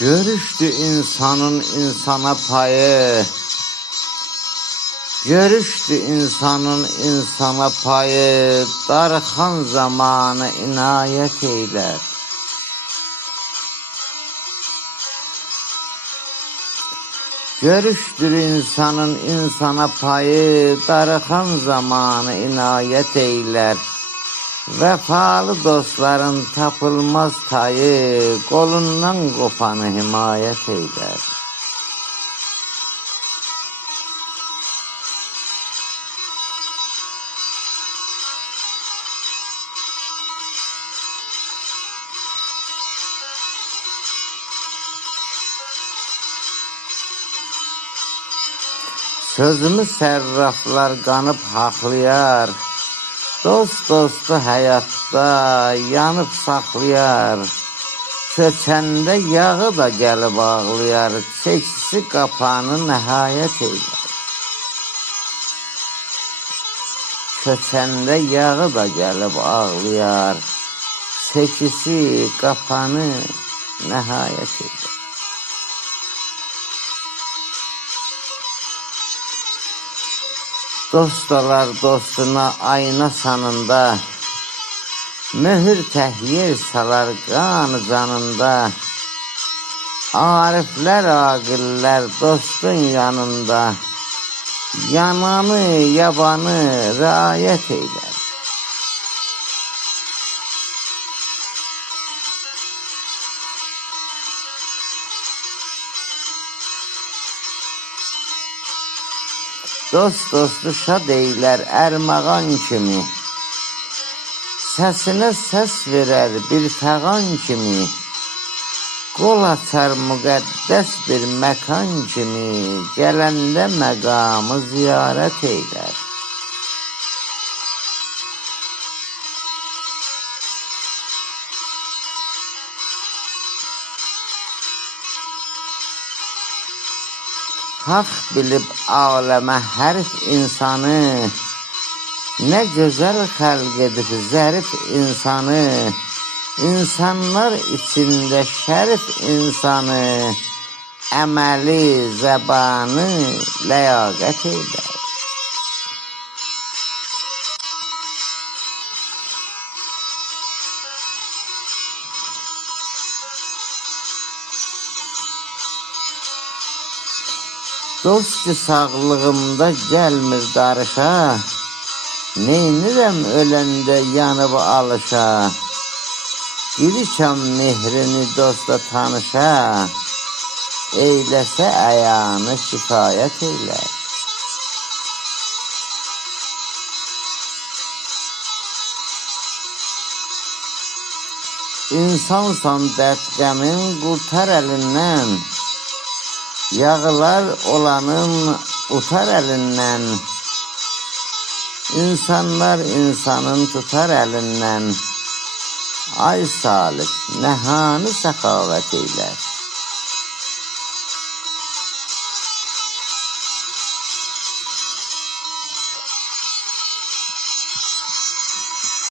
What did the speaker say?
Görüştü insanın insana payı, görüştü insanın insana payı, darxan zamanı inayet eyler. Görüştür insanın insana payı, darxan zamanı inayet eyler. Vefalı dostların tapılmaz tayı, kolundan kopanı himayet eyler. Sözümü sərraflar qanıb haqlayar, dost dostu həyatda yanıb saxlayar. Köçəndə yağı da gəlib ağlayar, çəkisi qapanı nəhayət eylər. Köçəndə yağı da gəlib ağlayar, çəkisi qapanı nəhayət eylər. Dost olar dostuna ayna sanında, mühür təhyir salar qanı canında. Ariflər, aqillər dostun yanında, yananı, yabanı riayət eylər. Dost dostu şad eylər ərmağan kimi, səsinə səs verər bir fəğan kimi. Qol açar müqəddəs bir məkan kimi, gələndə məqamı ziyarət eylər. Haq bilib aləmə hərif insanı, nə gözəl xəlq edib zərif insanı. İnsanlar içində şərif insanı, əməli, zəbanı ləyaqət eylər. Dost ki sağlığımda gəlmir darışa, neynirəm öləndə yanıb alışa. Girişəm mehrini dosta tanışa, eyləsə əyanı şikayət eylər. İnsansan dərd qəmin qurtar əlindən, yağlar olanın utar əlindən. İnsanlar insanın tutar əlindən. Ay Salih, nəhanı səxavət eylər.